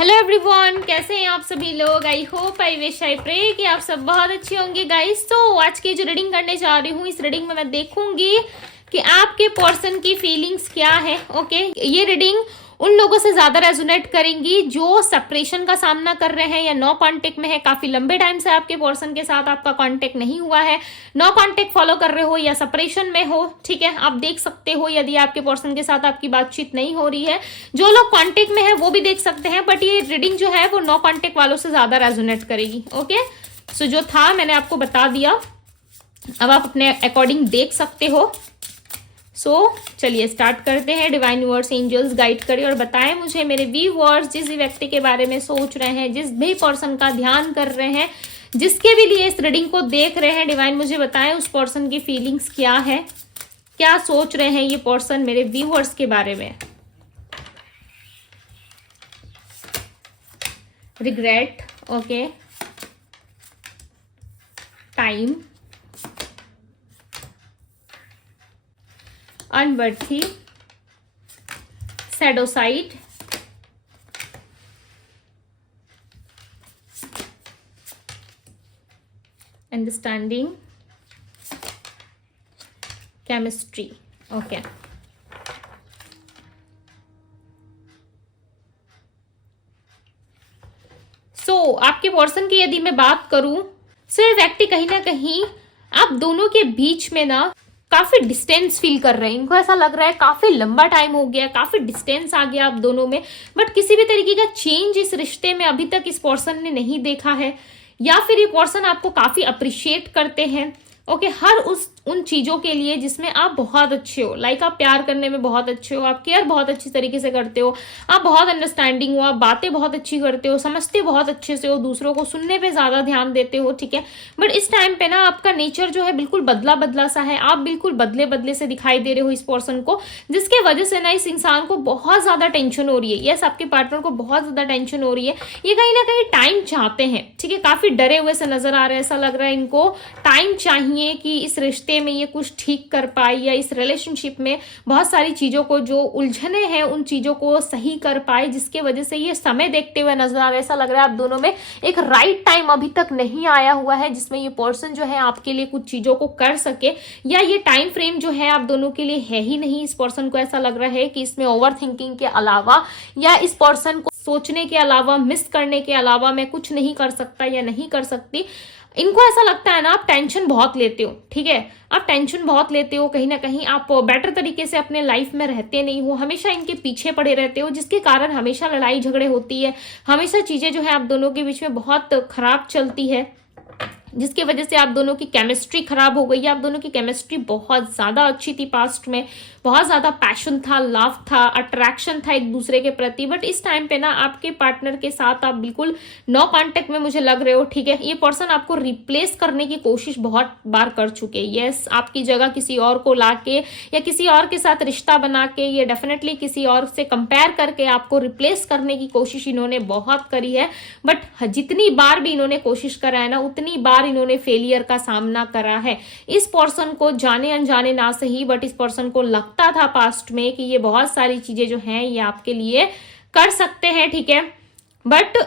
Hello everyone, कैसे हैं आप सभी लोग। I hope I wish I pray कि आप सब बहुत अच्छे होंगे गाइस। तो आज की जो रीडिंग करने जा रही हूँ, इस रीडिंग में मैं देखूंगी कि आपके पर्सन की फीलिंग्स क्या है। ओके, ये रीडिंग उन लोगों से ज्यादा रेजोनेट करेंगी जो सेपरेशन का सामना कर रहे हैं या नो कांटेक्ट में है। काफी लंबे टाइम से आपके पर्सन के साथ आपका कांटेक्ट नहीं हुआ है, नो कांटेक्ट फॉलो कर रहे हो या सेपरेशन में हो। ठीक है, आप देख सकते हो यदि आपके पर्सन के साथ आपकी बातचीत नहीं हो रही है। जो लोग कांटेक्ट में है वो भी देख सकते हैं, बट ये रीडिंग जो है वो नो कांटेक्ट वालों से ज्यादा रेजोनेट करेगी। ओके, सो जो था मैंने आपको बता दिया, अब आप अपने अकॉर्डिंग देख सकते हो। चलिए स्टार्ट करते हैं। डिवाइन यूनिवर्स एंजल्स गाइड करें और बताएं मुझे मेरे व्यूअर्स जिस भी व्यक्ति के बारे में सोच रहे हैं, जिस भी पर्सन का ध्यान कर रहे हैं, जिसके भी लिए इस रीडिंग को देख रहे हैं, डिवाइन मुझे बताएं उस पर्सन की फीलिंग्स क्या है, क्या सोच रहे हैं ये पर्सन मेरे व्यूअर्स के बारे में। Regret, okay, time, unworthy, shadow side, understanding, chemistry. Okay. आपके पर्सन की यदि मैं बात करूं, ये व्यक्ति कहीं ना कहीं आप दोनों के बीच में ना काफी डिस्टेंस फील कर रहे हैं। इनको ऐसा लग रहा है काफी लंबा टाइम हो गया, काफी डिस्टेंस आ गया आप दोनों में, बट किसी भी तरीके का चेंज इस रिश्ते में अभी तक इस पर्सन ने नहीं देखा है, या फिर ये पर्सन आपको काफी अप्रिशिएट करते हैं। ओके, हर उन चीजों के लिए जिसमें आप बहुत अच्छे हो। लाइक आप प्यार करने में बहुत अच्छे हो, आप केयर बहुत अच्छी तरीके से करते हो, आप बहुत अंडरस्टैंडिंग हो, आप बातें बहुत अच्छी करते हो, समझते बहुत अच्छे से हो, दूसरों को सुनने पे ज्यादा ध्यान देते हो। ठीक है, बट इस टाइम पे ना आपका नेचर जो है बिल्कुल बदला बदला सा है। आप बिल्कुल बदले बदले से दिखाई दे रहे हो इस पर्सन को, जिसके वजह से ना इस इंसान को बहुत ज्यादा टेंशन हो रही है। यस, आपके पार्टनर को बहुत ज्यादा टेंशन हो रही है। ये कहीं ना कहीं टाइम चाहते हैं। ठीक है, काफी डरे हुए से नजर आ रहे हैं। ऐसा लग रहा है इनको टाइम चाहिए कि इस रिश्ते में ये कुछ ठीक कर पाए, या इस रिलेशनशिप में बहुत सारी चीजों को जो उलझने हैं उन चीजों को सही कर पाए, जिसके वजह से ये समय देखते हुए नजर आ रहा है। ऐसा लग रहा है आप दोनों में एक राइट टाइम अभी तक नहीं आया हुआ है जिसमें ये पर्सन जो है आपके लिए कुछ चीजों को कर सके, या ये टाइम फ्रेम जो है आप दोनों के लिए है ही नहीं। इस पर्सन को ऐसा लग रहा है कि इसमें ओवर थिंकिंग के अलावा या इस पर्सन को सोचने के अलावा, मिस करने के अलावा मैं कुछ नहीं कर सकता या नहीं कर सकती। इनको ऐसा लगता है ना आप टेंशन बहुत लेते हो। ठीक है, आप टेंशन बहुत लेते हो, कहीं ना कहीं आप बेटर तरीके से अपने लाइफ में रहते नहीं हो, हमेशा इनके पीछे पड़े रहते हो, जिसके कारण हमेशा लड़ाई झगड़े होती है, हमेशा चीजें जो है आप दोनों के बीच में बहुत खराब चलती है, जिसकी वजह से आप दोनों की केमिस्ट्री खराब हो गई है। आप दोनों की केमिस्ट्री बहुत ज्यादा अच्छी थी पास्ट में, बहुत ज्यादा पैशन था, लव था, अट्रैक्शन था एक दूसरे के प्रति, बट इस टाइम पे ना आपके पार्टनर के साथ आप बिल्कुल नो कांटेक्ट में मुझे लग रहे हो। ठीक है, ये पर्सन आपको रिप्लेस करने की कोशिश बहुत बार कर चुके हैं। यस, आपकी जगह किसी और को लाके या किसी और के साथ रिश्ता बना के, ये डेफिनेटली किसी और से कंपेयर करके आपको रिप्लेस करने की कोशिश इन्होंने बहुत करी है। बट जितनी बार भी इन्होंने कोशिश करा है ना, उतनी बार इन्होंने फेलियर का सामना करा है। इस पर्सन को जाने अनजाने ना सही, बट इस पर्सन को लगता था पास्ट में कि ये बहुत सारी चीजें जो हैं ये आपके लिए कर सकते हैं। ठीक है, बट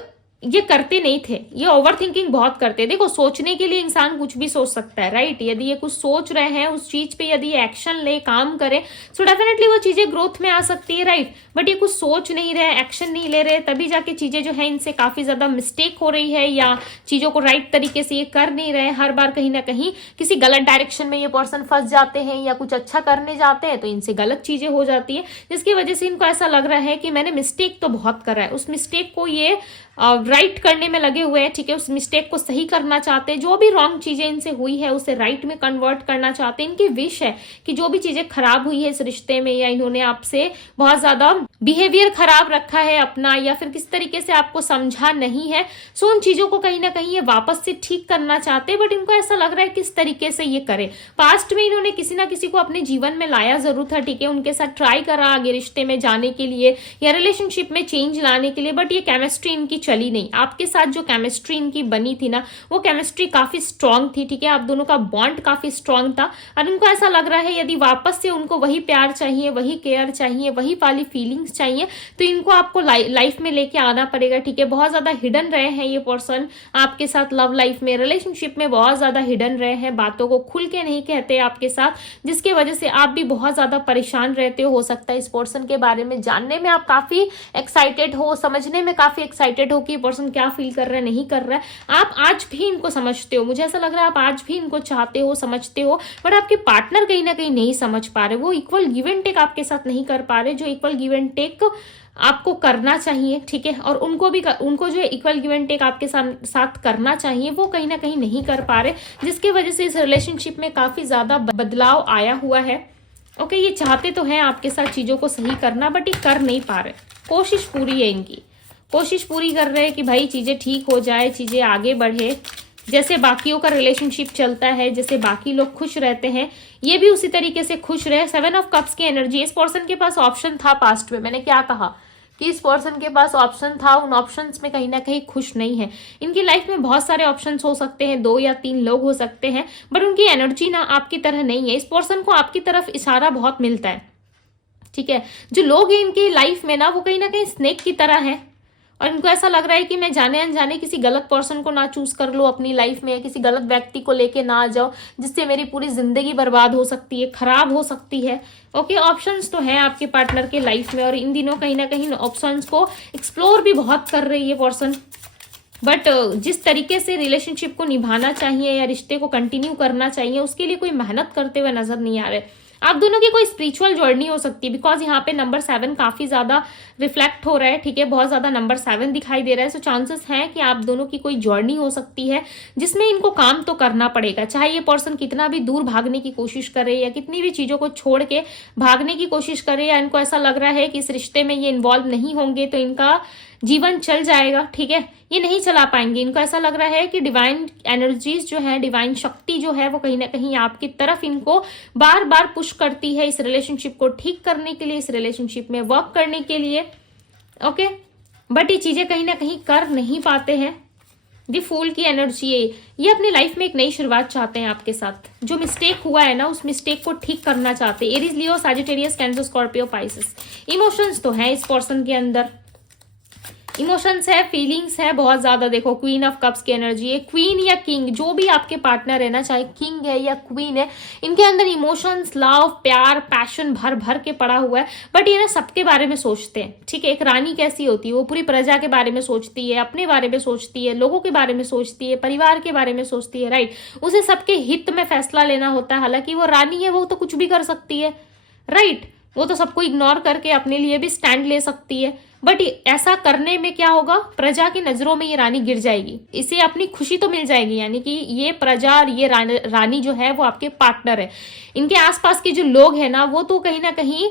ये करते नहीं थे। ये ओवर थिंकिंग बहुत करते हैं। देखो, सोचने के लिए इंसान कुछ भी सोच सकता है, राइट। यदि ये कुछ सोच रहे हैं उस चीज पे, यदि ये एक्शन ले, काम करें, सो डेफिनेटली वो चीजें ग्रोथ में आ सकती है, राइट। बट ये कुछ सोच नहीं रहे, एक्शन नहीं ले रहे, तभी जाके चीजें जो है इनसे काफी ज्यादा मिस्टेक हो रही है, या चीजों को राइट तरीके से ये कर नहीं रहे। हर बार कहीं ना कहीं किसी गलत डायरेक्शन में ये पर्सन फंस जाते हैं, या कुछ अच्छा करने जाते हैं तो इनसे गलत चीजें हो जाती है, जिसकी वजह से इनको ऐसा लग रहा है कि मैंने मिस्टेक तो बहुत करा है, उस मिस्टेक को ये राइट करने में लगे हुए हैं। ठीक है, उस मिस्टेक को सही करना चाहते हैं, जो भी रॉन्ग चीजें इनसे हुई है उसे राइट में कन्वर्ट करना चाहते हैं। इनकी विश है कि जो भी चीजें खराब हुई है इस रिश्ते में, या इन्होंने आपसे बहुत ज्यादा बिहेवियर खराब रखा है अपना, या फिर किस तरीके से आपको समझा नहीं है, सो उन चीजों को कहीं ना कहीं ये वापस से ठीक करना चाहते हैं। बट इनको ऐसा लग रहा है किस तरीके से ये करे। पास्ट में इन्होंने किसी ना किसी को अपने जीवन में लाया जरूर था। ठीक है, उनके साथ ट्राई करा आगे रिश्ते में जाने के लिए या रिलेशनशिप में चेंज लाने के लिए, बट ये केमिस्ट्री इनकी चली नहीं। नहीं, आपके साथ जो केमिस्ट्री इनकी बनी थी ना, वो केमिस्ट्री काफी स्ट्रांग थी, ठीक है। आप दोनों का बॉन्ड काफी स्ट्रांग था और उनको ऐसा लग रहा है यदि वापस से उनको वही प्यार चाहिए, वही केयर चाहिए, वही वाली फीलिंग्स चाहिए, तो इनको आपको लाइफ में लेके आना पड़ेगा, ठीक है। बहुत ज्यादा हिडन रहे हैं ये पर्सन आपके साथ, लव लाइफ में, रिलेशनशिप में बहुत ज्यादा हिडन रहे हैं, बातों को खुल के नहीं कहते आपके साथ, जिसकी वजह से आप भी बहुत ज्यादा परेशान रहते हो सकता है इस पर्सन के बारे में जानने में आप काफी एक्साइटेड हो, समझने में काफी एक्साइटेड हो कि पर्सन क्या फील कर रहा है, नहीं कर रहा है। आप आज भी इनको समझते हो, मुझे ऐसा लग रहा है आप आज भी इनको चाहते हो, समझते हो, बट आपके पार्टनर कहीं ना कहीं नहीं समझ पा रहे, वो इक्वल गिव एंड टेक आपके साथ नहीं कर पा रहे, जो इक्वल गिव एंड टेक आपको करना चाहिए, ठीक है। और उनको जो इक्वल गिव एंड टेक आपके साथ करना चाहिए वो कहीं ना कहीं नहीं कर पा रहे, जिसकी वजह से इस रिलेशनशिप में काफी ज्यादा बदलाव आया हुआ है। ओके, ये चाहते तो हैं आपके साथ चीजों को सही करना, बट ये कर नहीं पा रहे। कोशिश पूरी है इनकी, कोशिश पूरी कर रहे हैं कि भाई चीजें ठीक हो जाए, चीजें आगे बढ़े, जैसे बाकियों का रिलेशनशिप चलता है, जैसे बाकी लोग खुश रहते हैं, ये भी उसी तरीके से खुश रहे। 7 ऑफ कप्स की एनर्जी, इस पर्सन के पास ऑप्शन था पास्ट में, मैंने क्या कहा कि इस पर्सन के पास ऑप्शन था, उन ऑप्शंस में कहीं ना कहीं खुश नहीं है। इनकी लाइफ में बहुत सारे ऑप्शंस हो सकते हैं, 2 या 3 लोग हो सकते हैं, बट उनकी एनर्जी ना आपकी तरह नहीं है। इस पर्सन को आपकी तरफ इशारा बहुत मिलता है, ठीक है। जो लोग हैं इनकी लाइफ में ना, वो कहीं ना कहीं स्नेक की तरह है और इनको ऐसा लग रहा है कि मैं जाने अनजाने किसी गलत पर्सन को ना चूज कर लो अपनी लाइफ में, किसी गलत व्यक्ति को लेके ना आ जाओ जिससे मेरी पूरी जिंदगी बर्बाद हो सकती है, खराब हो सकती है। ओके, ऑप्शंस तो हैं आपके पार्टनर के लाइफ में और इन दिनों कहीं ना कहीं ऑप्शंस को एक्सप्लोर भी बहुत कर रही है पर्सन, बट जिस तरीके से रिलेशनशिप को निभाना चाहिए या रिश्ते को कंटिन्यू करना चाहिए उसके लिए कोई मेहनत करते हुए नजर नहीं आ रहे। आप दोनों की कोई स्पिरिचुअल जर्नी हो सकती है, बिकॉज यहाँ पे नंबर 7 काफी ज्यादा रिफ्लेक्ट हो रहा है, ठीक है। बहुत ज्यादा नंबर 7 दिखाई दे रहा है, सो चांसेस हैं कि आप दोनों की कोई जर्नी हो सकती है जिसमें इनको काम तो करना पड़ेगा, चाहे ये पर्सन कितना भी दूर भागने की कोशिश करे या कितनी भी चीजों को छोड़ के भागने की कोशिश करे, या इनको ऐसा लग रहा है कि इस रिश्ते में ये इन्वॉल्व नहीं होंगे तो इनका जीवन चल जाएगा, ठीक है। ये नहीं चला पाएंगे, इनको ऐसा लग रहा है कि डिवाइन एनर्जीज जो है, डिवाइन शक्ति जो है वो कहीं ना कहीं आपकी तरफ इनको बार बार पुश करती है इस रिलेशनशिप को ठीक करने के लिए, इस रिलेशनशिप में वर्क करने के लिए। ओके, बट ये चीजें कहीं ना कहीं कर नहीं पाते हैं। द फूल की एनर्जी है, ये अपनी लाइफ में एक नई शुरुआत चाहते हैं आपके साथ, जो मिस्टेक हुआ है ना उस मिस्टेक को ठीक करना चाहते हैं। Aries, Leo, Sagittarius, Cancer, Scorpio, Pisces. Emotions तो है इस पर्सन के अंदर, इमोशंस है, फीलिंग्स है बहुत ज्यादा। देखो, क्वीन ऑफ कप्स की एनर्जी है, क्वीन या किंग जो भी आपके पार्टनर है ना, चाहे किंग है या क्वीन है, इनके अंदर इमोशंस, लव, प्यार, पैशन भर भर के पड़ा हुआ है, बट ये ना सबके बारे में सोचते हैं, ठीक है। एक रानी कैसी होती है, वो पूरी प्रजा के बारे में सोचती है, अपने बारे में सोचती है, लोगों के बारे में सोचती है, परिवार के बारे में सोचती है, राइट। उसे सबके हित में फैसला लेना होता है, हालांकि वो रानी है, वो तो कुछ भी कर सकती है, राइट। वो तो सबको इग्नोर करके अपने लिए भी स्टैंड ले सकती है, बट ऐसा करने में क्या होगा, प्रजा की नजरों में ये रानी गिर जाएगी, इसे अपनी खुशी तो मिल जाएगी, यानी कि ये प्रजा और ये रानी जो है वो आपके पार्टनर है। इनके आसपास के जो लोग हैं ना वो तो कहीं ना कहीं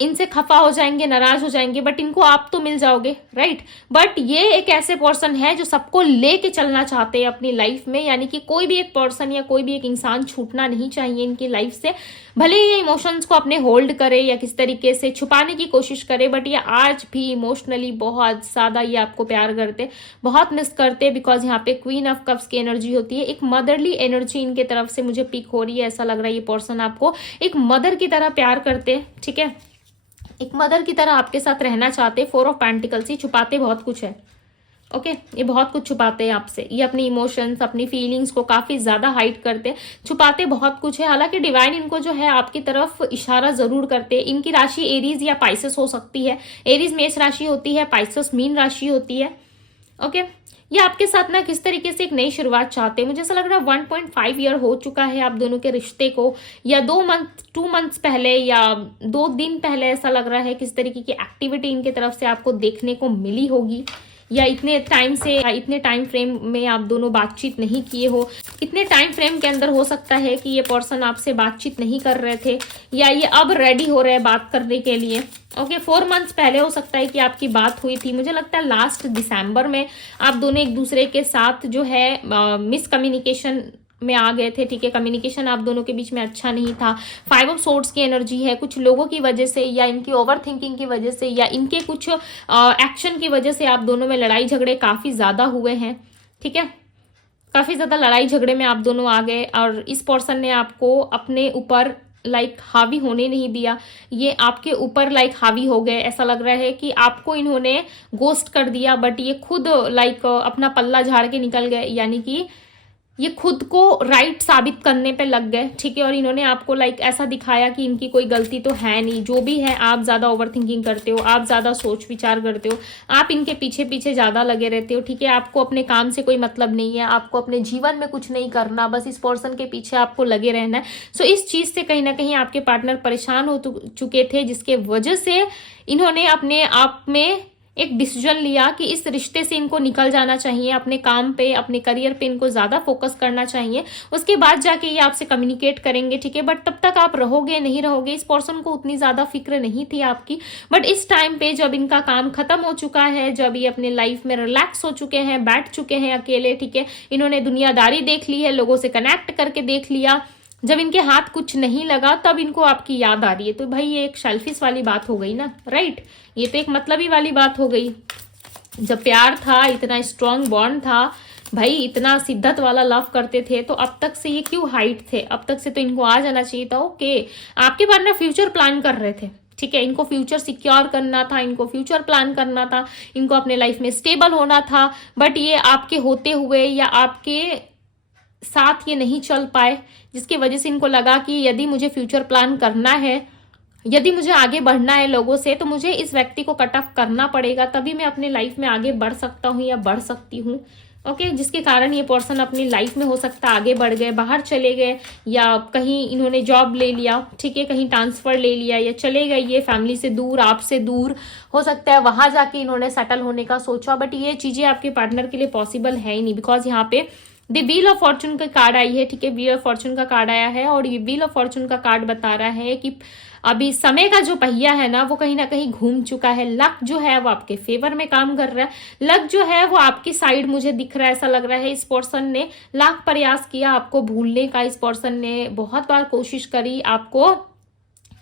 इनसे खफा हो जाएंगे, नाराज हो जाएंगे, बट इनको आप तो मिल जाओगे, राइट। बट ये एक ऐसे पर्सन है जो सबको लेके चलना चाहते हैं अपनी लाइफ में, यानी कि कोई भी एक पर्सन या कोई भी एक इंसान छूटना नहीं चाहिए इनकी लाइफ से, भले ही ये इमोशंस को अपने होल्ड करे या किस तरीके से छुपाने की कोशिश करे, बट ये आज भी इमोशनली बहुत ज्यादा ये आपको प्यार करते, बहुत मिस करते, बिकॉज यहाँ पे क्वीन ऑफ कप्स की एनर्जी होती है, एक मदरली एनर्जी इनके तरफ से मुझे पिक हो रही है। ऐसा लग रहा है ये पर्सन आपको एक मदर की तरह प्यार करते, ठीक है, एक मदर की तरह आपके साथ रहना चाहते। 4 ऑफ पेंटिकल्स, ये छुपाते बहुत कुछ है, ओके, ये बहुत कुछ छुपाते हैं आपसे, ये अपनी इमोशंस, अपनी फीलिंग्स को काफी ज्यादा हाइड करते, छुपाते बहुत कुछ है। हालांकि डिवाइन इनको जो है आपकी तरफ इशारा जरूर करते हैं। इनकी राशि एरीज या पाइसेस हो सकती है, एरीज मेष राशि होती है, पाइसेस मीन राशि होती है, ओके। ये आपके साथ ना किस तरीके से एक नई शुरुआत चाहते हैं, मुझे ऐसा लग रहा है 1.5 ईयर हो चुका है आप दोनों के रिश्ते को, या 2 मंथ्स पहले या 2 दिन पहले ऐसा लग रहा है किस तरीके की एक्टिविटी इनके तरफ से आपको देखने को मिली होगी, या इतने टाइम फ्रेम में आप दोनों बातचीत नहीं किए हो, इतने टाइम फ्रेम के अंदर हो सकता है कि ये पर्सन आपसे बातचीत नहीं कर रहे थे या ये अब रेडी हो रहे हैं बात करने के लिए, ओके। 4 मंथ्स पहले हो सकता है कि आपकी बात हुई थी, मुझे लगता है लास्ट दिसंबर में आप दोनों एक दूसरे के साथ जो है मिसकम्युनिकेशन में आ गए थे, ठीक है। कम्युनिकेशन आप दोनों के बीच में अच्छा नहीं था। 5 ऑफ सोर्ड्स की एनर्जी है, कुछ लोगों की वजह से या इनकी ओवर थिंकिंग की वजह से या इनके कुछ एक्शन की वजह से आप दोनों में लड़ाई झगड़े काफ़ी ज़्यादा हुए हैं, ठीक है। काफ़ी ज़्यादा लड़ाई झगड़े में आप दोनों आ गए और इस पर्सन ने आपको अपने ऊपर हावी होने नहीं दिया। ये आपके ऊपर हावी हो गए। ऐसा लग रहा है कि आपको इन्होंने गोस्ट कर दिया, बट ये खुद अपना पल्ला झाड़ के निकल गए, यानी कि ये खुद को राइट साबित करने पे लग गए, ठीक है। और इन्होंने आपको ऐसा दिखाया कि इनकी कोई गलती तो है नहीं, जो भी है आप ज़्यादा ओवर थिंकिंग करते हो, आप ज़्यादा सोच विचार करते हो, आप इनके पीछे पीछे ज़्यादा लगे रहते हो, ठीक है। आपको अपने काम से कोई मतलब नहीं है, आपको अपने जीवन में कुछ नहीं करना, बस इस पर्सन के पीछे आपको लगे रहना है। सो इस चीज़ से कहीं ना कहीं आपके पार्टनर परेशान हो चुके थे, जिसके वजह से इन्होंने अपने आप में एक डिसीजन लिया कि इस रिश्ते से इनको निकल जाना चाहिए, अपने काम पे, अपने करियर पे इनको ज्यादा फोकस करना चाहिए। उसके बाद जाके ये आपसे कम्युनिकेट करेंगे, ठीक है। बट तब तक आप रहोगे नहीं रहोगे, इस पर्सन को उतनी ज्यादा फिक्र नहीं थी आपकी। बट इस टाइम पे जब इनका काम खत्म हो चुका है, जब ये अपने लाइफ में रिलैक्स हो चुके हैं, बैठ चुके हैं अकेले, ठीक है, इन्होंने दुनियादारी देख ली है, लोगों से कनेक्ट करके देख लिया, जब इनके हाथ कुछ नहीं लगा तब इनको आपकी याद आ रही है। तो भाई ये एक सेल्फिश वाली बात हो गई ना, राइट। ये तो एक मतलबी वाली बात हो गई। जब प्यार था, इतना स्ट्रांग बॉन्ड था भाई, इतना शिद्दत वाला लव करते थे, तो अब तक से ये क्यों हाइट थे? अब तक से तो इनको आ जाना चाहिए था। ओके, आपके बारे में फ्यूचर प्लान कर रहे थे, ठीक है। इनको फ्यूचर सिक्योर करना था, इनको फ्यूचर प्लान करना था, इनको अपने लाइफ में स्टेबल होना था। बट ये आपके होते हुए या आपके साथ ये नहीं चल पाए, जिसकी वजह से इनको लगा कि यदि मुझे फ्यूचर प्लान करना है, यदि मुझे आगे बढ़ना है लोगों से, तो मुझे इस व्यक्ति को कट ऑफ करना पड़ेगा, तभी मैं अपने लाइफ में आगे बढ़ सकता हूँ या बढ़ सकती हूँ। ओके, जिसके कारण ये पर्सन अपनी लाइफ में हो सकता है आगे बढ़ गए, बाहर चले गए, या कहीं इन्होंने जॉब ले लिया, ठीक है, कहीं ट्रांसफर ले लिया, या चले गए ये फैमिली से दूर, आपसे दूर, हो सकता है वहां जाके इन्होंने सेटल होने का सोचा। बट ये चीजें आपके पार्टनर के लिए पॉसिबल है ही नहीं, बिकॉज यहाँ पे द व्हील ऑफ फॉर्चून का कार्ड आई है, ठीक है। व्हील ऑफ फॉर्चून का कार्ड आया है और ये व्हील ऑफ फॉर्चून का कार्ड बता रहा है कि अभी समय का जो पहिया है ना, वो कहीं ना कहीं घूम चुका है। लक जो है वो आपके फेवर में काम कर रहा है, लक जो है वो आपकी साइड मुझे दिख रहा है। ऐसा लग रहा है इस पर्सन ने लाख प्रयास किया आपको भूलने का, इस पर्सन ने बहुत बार कोशिश करी आपको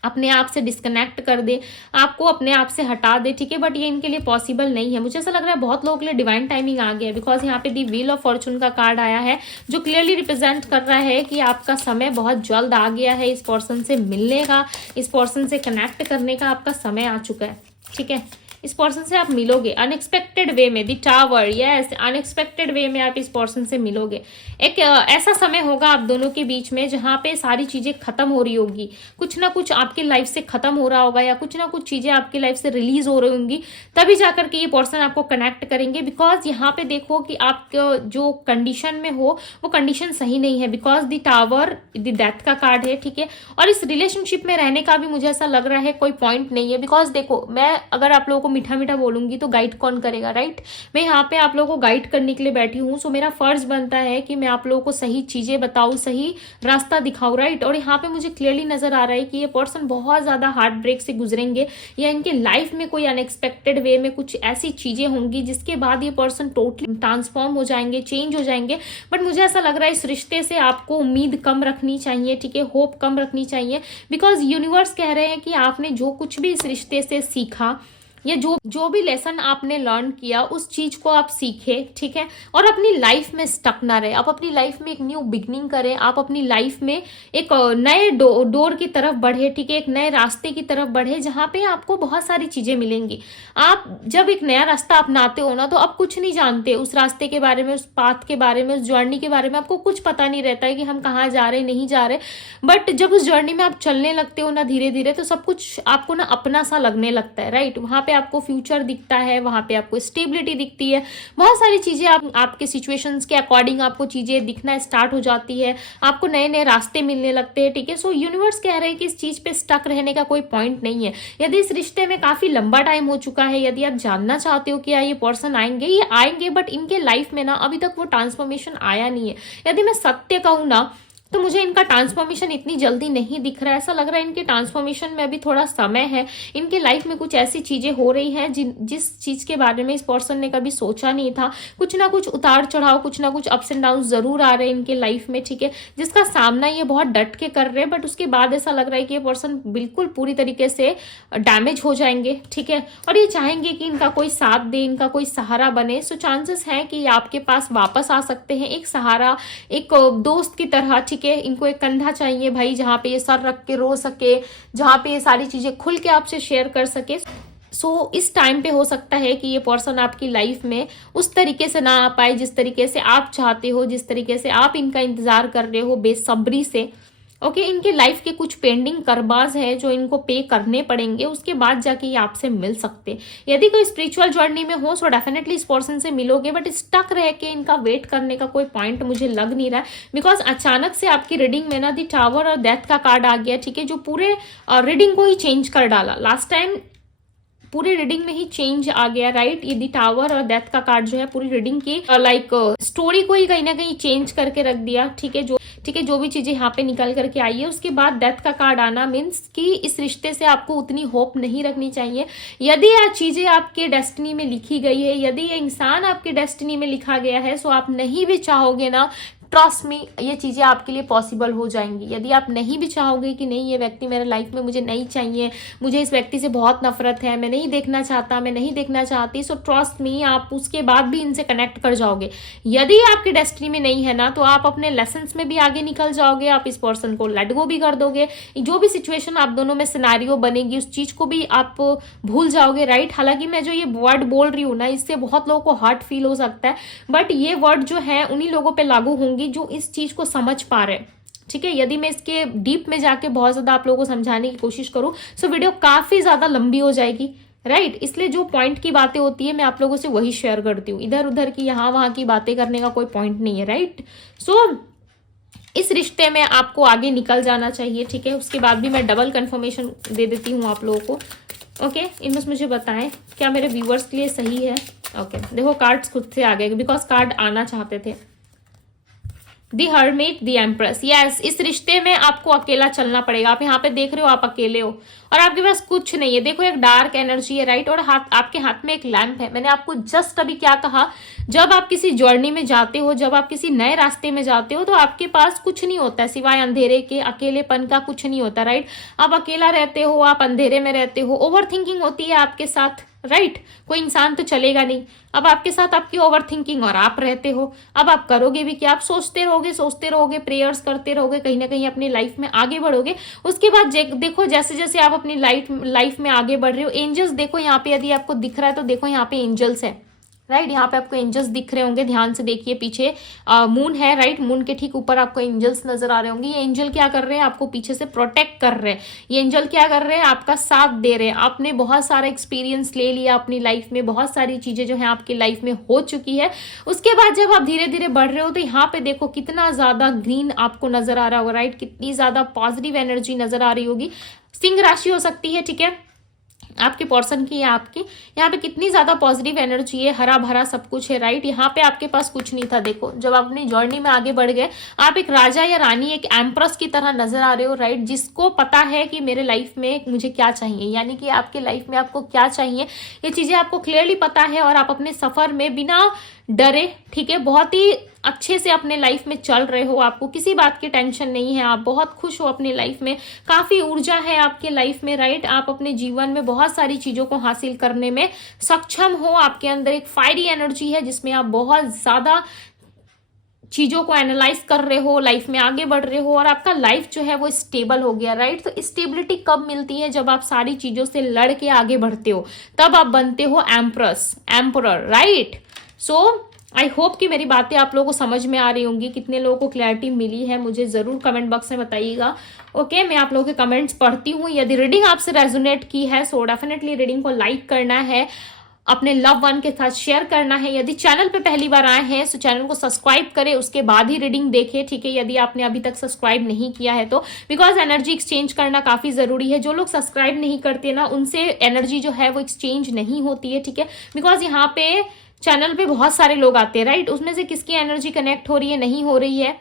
अपने आप से डिस्कनेक्ट कर दे, आपको अपने आप से हटा दे, ठीक है। बट ये इनके लिए पॉसिबल नहीं है। मुझे ऐसा लग रहा है बहुत लोगों के लिए डिवाइन टाइमिंग आ गया है, बिकॉज यहाँ पे दी व्हील ऑफ फॉर्चून का कार्ड आया है, जो क्लियरली रिप्रेजेंट कर रहा है कि आपका समय बहुत जल्द आ गया है। इस पर्सन से मिलने का, इस पर्सन से कनेक्ट करने का आपका समय आ चुका है, ठीक है। इस पर्सन से आप मिलोगे अनएक्सपेक्टेड वे में, द टावर, यस, अनएक्सपेक्टेड वे में आप इस पर्सन से मिलोगे। एक ऐसा समय होगा आप दोनों के बीच में जहां पे सारी चीजें खत्म हो रही होगी, कुछ ना कुछ आपकी लाइफ से खत्म हो रहा होगा, या कुछ ना कुछ चीजें आपकी लाइफ से रिलीज हो रही होंगी, तभी जाकर के ये पर्सन आपको कनेक्ट करेंगे। बिकॉज यहाँ पे देखो कि आप जो कंडीशन में हो वो कंडीशन सही नहीं है, because the tower the death का कार्ड है, ठीक है। और इस रिलेशनशिप में रहने का भी मुझे ऐसा लग रहा है कोई पॉइंट नहीं है, बिकॉज देखो, मैं अगर आप लोगों को मीठा मीठा बोलूंगी तो गाइड कौन करेगा, राइट। मैं यहाँ पे आप लोगों को गाइड करने के लिए बैठी हूँ, सो मेरा फर्ज बनता है कि मैं आप लोगों को सही चीजें बताऊं, सही रास्ता दिखाऊं, राइट। और यहाँ पे मुझे क्लियरली नजर आ रहा है कि ये पर्सन बहुत ज्यादा हार्ट ब्रेक से गुजरेंगे, या इनके लाइफ में कोई अनएक्सपेक्टेड वे में कुछ ऐसी चीजें होंगी जिसके बाद ये पर्सन टोटली ट्रांसफॉर्म हो जाएंगे, चेंज हो जाएंगे। बट मुझे ऐसा लग रहा है इस रिश्ते से आपको उम्मीद कम रखनी चाहिए, ठीक है, होप कम रखनी चाहिए, बिकॉज यूनिवर्स कह रहे हैं कि आपने जो कुछ भी इस रिश्ते से सीखा, या जो भी लेसन आपने लर्न किया, उस चीज को आप सीखे, ठीक है। और अपनी लाइफ में स्टक ना रहे, आप अपनी लाइफ में एक न्यू बिगनिंग करें, आप अपनी लाइफ में एक नए डोर की तरफ बढ़े, ठीक है, एक नए रास्ते की तरफ बढ़े, जहां पे आपको बहुत सारी चीजें मिलेंगी। आप जब एक नया रास्ता अपनाते हो ना, तो आप कुछ नहीं जानते उस रास्ते के बारे में, उस पाथ के बारे में, उस जर्नी के बारे में, आपको कुछ पता नहीं रहता है कि हम कहाँ जा रहे, नहीं जा रहे। बट जब उस जर्नी में आप चलने लगते हो ना धीरे धीरे, तो सब कुछ आपको ना अपना सा लगने लगता है, राइट। वहां पे आपको फ्यूचर दिखता है, वहां पे आपको स्टेबिलिटी दिखती है, बहुत सारी चीजें आपके सिचुएशंस के अकॉर्डिंग आपको चीजें दिखना स्टार्ट हो जाती है, आपको नए नए रास्ते मिलने लगते हैं, ठीक है। सो यूनिवर्स कह रहे हैं कि इस चीज पे स्टक रहने का कोई पॉइंट नहीं है। यदि इस रिश्ते में काफी लंबा टाइम हो चुका है, यदि आप जानना चाहते हो कि ये पर्सन आएंगे, ये आएंगे, बट इनके लाइफ में ना अभी तक वो ट्रांसफॉर्मेशन आया नहीं है। यदि मैं सत्य कहूँ ना, तो मुझे इनका ट्रांसफॉर्मेशन इतनी जल्दी नहीं दिख रहा है। ऐसा लग रहा है इनके ट्रांसफॉर्मेशन में अभी थोड़ा समय है। इनके लाइफ में कुछ ऐसी चीजें हो रही हैं जिस चीज के बारे में इस पर्सन ने कभी सोचा नहीं था। कुछ ना कुछ उतार चढ़ाव, कुछ ना कुछ अप्स एंड डाउन जरूर आ रहे हैं इनके लाइफ में, ठीक है, जिसका सामना ये बहुत डट के कर रहे हैं। बट उसके बाद ऐसा लग रहा है कि ये पर्सन बिल्कुल पूरी तरीके से डैमेज हो जाएंगे, ठीक है, और ये चाहेंगे कि इनका कोई साथ दे, इनका कोई सहारा बने। सो चांसेस हैं कि ये आपके पास वापस आ सकते हैं, एक सहारा, एक दोस्त की तरह, ठीक है। इनको एक कंधा चाहिए भाई, जहाँ पे ये सर रख के रो सके, जहाँ पे ये सारी चीजें खुल के आपसे शेयर कर सके। सो इस टाइम पे हो सकता है कि ये पर्सन आपकी लाइफ में उस तरीके से ना आ पाए जिस तरीके से आप चाहते हो, जिस तरीके से आप इनका इंतजार कर रहे हो बेसब्री से। ओके, इनके लाइफ के कुछ पेंडिंग करबाज है जो इनको पे करने पड़ेंगे, उसके बाद जाके ये आपसे मिल सकते। यदि कोई स्पिरिचुअल जर्नी में हो सो डेफिनेटली इस पर्सन से मिलोगे, बट स्टक रह के इनका वेट करने का कोई पॉइंट मुझे लग नहीं रहा है। बिकॉज अचानक से आपकी रीडिंग में ना दी टावर और डेथ का कार्ड आ गया, ठीक है, जो पूरे रीडिंग को ही चेंज कर डाला। लास्ट टाइम पूरी रीडिंग में ही चेंज आ गया, राइट। ये दी टावर और डेथ का कार्ड जो है पूरी रीडिंग की लाइक स्टोरी को ही कहीं ना कहीं चेंज करके रख दिया, ठीक है। जो भी चीजें यहाँ पे निकल करके आई है, उसके बाद डेथ का कार्ड आना मीन्स कि इस रिश्ते से आपको उतनी होप नहीं रखनी चाहिए। यदि ये चीजें आपके डेस्टिनी में लिखी गई है, यदि ये इंसान आपके डेस्टिनी में लिखा गया है, सो आप नहीं भी चाहोगे ना, ट्रस्ट मी, ये चीजें आपके लिए पॉसिबल हो जाएंगी। यदि आप नहीं भी चाहोगे कि नहीं, ये व्यक्ति मेरे लाइफ में मुझे नहीं चाहिए, मुझे इस व्यक्ति से बहुत नफरत है, मैं नहीं देखना चाहता, मैं नहीं देखना चाहती, सो ट्रस्ट मी, आप उसके बाद भी इनसे कनेक्ट कर जाओगे। यदि आपकी डेस्टिनी में नहीं है ना, तो आप अपने लेसन्स में भी आगे निकल जाओगे, आप इस पर्सन को लेट गो भी कर दोगे। जो भी सिचुएशन आप दोनों में सिनेरियो बनेगी, उस चीज को भी आप भूल जाओगे, राइट। हालांकि मैं जो ये वर्ड बोल रही हूँ ना, इससे बहुत लोगों को हर्ट फील हो सकता है, बट ये वर्ड जो है उन्हीं लोगों पे लागू होंगे जो इस चीज को समझ पा रहे हैं, ठीक है। यदि मैं इसके डीप में जाके बहुत ज्यादा आप लोगों को समझाने की कोशिश करूं, सो वीडियो काफी ज्यादा लंबी हो जाएगी, राइट। इसलिए जो पॉइंट की बातें होती है मैं आप लोगों से वही शेयर करती हूँ, इधर उधर की यहाँ वहां की बातें करने का कोई पॉइंट नहीं है, राइट। सो इस रिश्ते में आपको आगे निकल जाना चाहिए, ठीक है। उसके बाद भी मैं डबल कंफर्मेशन दे देती हूँ आप लोगों को। ओके, इनमें मुझे बताएं क्या मेरे व्यूअर्स के लिए सही है। ओके, देखो कार्ड्स खुद से आ गए बिकॉज कार्ड आना चाहते थे। दी हर्मिट, दी एम्प्रेस, यस, इस रिश्ते में आपको अकेला चलना पड़ेगा। आप यहाँ पे देख रहे हो आप अकेले हो और आपके पास कुछ नहीं है। देखो एक डार्क एनर्जी है, राइट, और आपके हाथ में एक लैंप है। मैंने आपको जस्ट अभी क्या कहा, जब आप किसी जर्नी में जाते हो, जब आप किसी नए रास्ते में जाते हो, तो आपके पास कुछ नहीं होता है सिवाय अंधेरे के, अकेलेपन का कुछ नहीं होता, राइट। आप अकेला रहते हो, आप अंधेरे में रहते हो, ओवर थिंकिंग होती है आपके साथ, राइट। कोई इंसान तो चलेगा नहीं, अब आपके साथ आपकी ओवर थिंकिंग और आप रहते हो। अब आप करोगे भी क्या, आप सोचते रहोगे, प्रेयर्स करते रहोगे, कहीं ना कहीं अपनी लाइफ में आगे बढ़ोगे। उसके बाद देखो जैसे जैसे आप अपनी लाइफ में आगे बढ़ रहे हो, एंजल्स देखो यहाँ पे, यदि आपको दिख रहा है तो देखो यहाँ पे एंजल्स है, राइट। यहाँ पे आपको एंजल्स दिख रहे होंगे, ध्यान से देखिए, पीछे मून है, राइट। मून के ठीक ऊपर आपको एंजल्स नजर आ रहे होंगे। ये एंजल क्या कर रहे हैं, आपको पीछे से प्रोटेक्ट कर रहे हैं। ये एंजल क्या कर रहे हैं, आपका साथ दे रहे हैं। आपने बहुत सारा एक्सपीरियंस ले लिया अपनी लाइफ में, बहुत सारी चीजें जो है आपकी लाइफ में हो चुकी है। उसके बाद जब आप धीरे धीरे बढ़ रहे हो तो यहाँ पे देखो कितना ज्यादा ग्रीन आपको नजर आ रहा होगा, राइट। कितनी ज्यादा पॉजिटिव एनर्जी नजर आ रही होगी। सिंह राशि हो सकती है, ठीक है, आपके पर्सन की या आपकी। यहाँ पे कितनी ज्यादा पॉजिटिव एनर्जी है, हरा भरा सब कुछ है, राइट। यहाँ पे आपके पास कुछ नहीं था। देखो जब आप अपनी जर्नी में आगे बढ़ गए, आप एक राजा या रानी, एक एम्प्रेस की तरह नजर आ रहे हो, राइट, जिसको पता है कि मेरे लाइफ में मुझे क्या चाहिए, यानी कि आपके लाइफ में आपको क्या चाहिए, ये चीजें आपको क्लियरली पता है। और आप अपने सफर में बिना डरे, ठीक है, बहुत ही अच्छे से अपने लाइफ में चल रहे हो। आपको किसी बात की टेंशन नहीं है, आप बहुत खुश हो अपनी लाइफ में, काफी ऊर्जा है आपके लाइफ में, राइट। आप अपने जीवन में बहुत सारी चीजों को हासिल करने में सक्षम हो। आपके अंदर एक फायरी एनर्जी है जिसमें आप बहुत ज्यादा चीजों को एनालाइज कर रहे हो, लाइफ में आगे बढ़ रहे हो, और आपका लाइफ जो है वो स्टेबल हो गया, राइट। तो स्टेबिलिटी कब मिलती है, जब आप सारी चीजों से लड़ के आगे बढ़ते हो, तब आप बनते हो emperor, right. So I hope कि मेरी बातें आप लोगों को समझ में आ रही होंगी। कितने लोगों को क्लैरिटी मिली है मुझे जरूर कमेंट बॉक्स में बताइएगा। ओके, मैं आप लोगों के कमेंट्स पढ़ती हूँ। यदि रीडिंग आपसे रेजोनेट की है सो डेफिनेटली रीडिंग को लाइक करना है, अपने लव वन के साथ शेयर करना है। यदि चैनल पे पहली बार आए हैं तो चैनल को सब्सक्राइब करें, उसके बाद ही रीडिंग देखें, ठीक है। यदि आपने अभी तक सब्सक्राइब नहीं किया है तो, बिकॉज एनर्जी एक्सचेंज करना काफी जरूरी है। जो लोग सब्सक्राइब नहीं करते ना, उनसे एनर्जी जो है वो एक्सचेंज नहीं होती है, ठीक है। बिकॉज यहाँ पे चैनल पे बहुत सारे लोग आते हैं, राइट, उसमें से किसकी एनर्जी कनेक्ट हो रही है, नहीं हो रही है,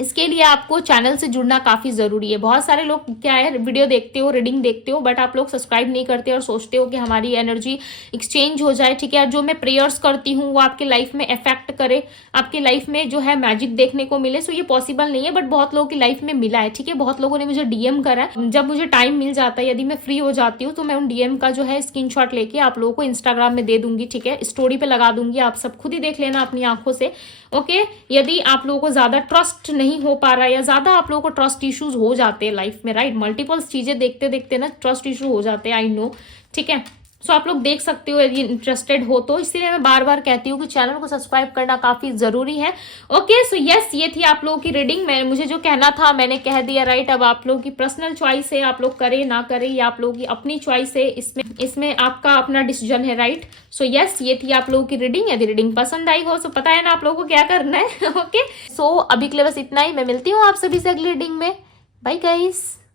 इसके लिए आपको चैनल से जुड़ना काफी जरूरी है। बहुत सारे लोग क्या है, वीडियो देखते हो, रीडिंग देखते हो, बट आप लोग सब्सक्राइब नहीं करते और सोचते हो कि हमारी एनर्जी एक्सचेंज हो जाए, ठीक है। जो मैं प्रेयर्स करती हूँ वो आपकी लाइफ में इफेक्ट करे, आपकी लाइफ में जो है मैजिक देखने को मिले। सो ये पॉसिबल नहीं है, बट बहुत लोगों की लाइफ में मिला है, ठीक है। बहुत लोगों ने मुझे डीएम करा है। जब मुझे टाइम मिल जाता है, यदि मैं फ्री हो जाती हूँ, तो मैं उन डीएम का जो है स्क्रीनशॉट लेके आप लोगों को इंस्टाग्राम में दे दूंगी, ठीक है। स्टोरी पे लगा दूंगी, आप सब खुद ही देख लेना अपनी आंखों से, ओके। यदि आप लोगों को ज्यादा ट्रस्ट नहीं हो पा रहा है, या ज्यादा आप लोगों को ट्रस्ट इश्यूज हो जाते हैं लाइफ में, राइट, मल्टीपल्स चीजें देखते देखते ना ट्रस्ट इशू हो जाते हैं, आई नो, ठीक है। सो आप लोग देख सकते हो यदि इंटरेस्टेड हो तो। इसीलिए मैं बार बार कहती हूँ कि चैनल को सब्सक्राइब करना काफी जरूरी है, ओके। सो यस, ये थी आप लोगों की रीडिंग। मैं मुझे जो कहना था मैंने कह दिया, राइट। अब आप लोगों की पर्सनल चॉइस है, आप लोग करें ना करें, या आप लोगों की अपनी चॉइस है, इसमें आपका अपना डिसीजन है, राइट। सो यस, ये थी आप लोगों की रीडिंग। यदि रीडिंग पसंद आई हो तो पता है ना आप लोगों को क्या करना है, ओके। सो अभी के लिए बस इतना ही। मैं मिलती हूँ आप सभी से अगली रीडिंग में। Bye guys.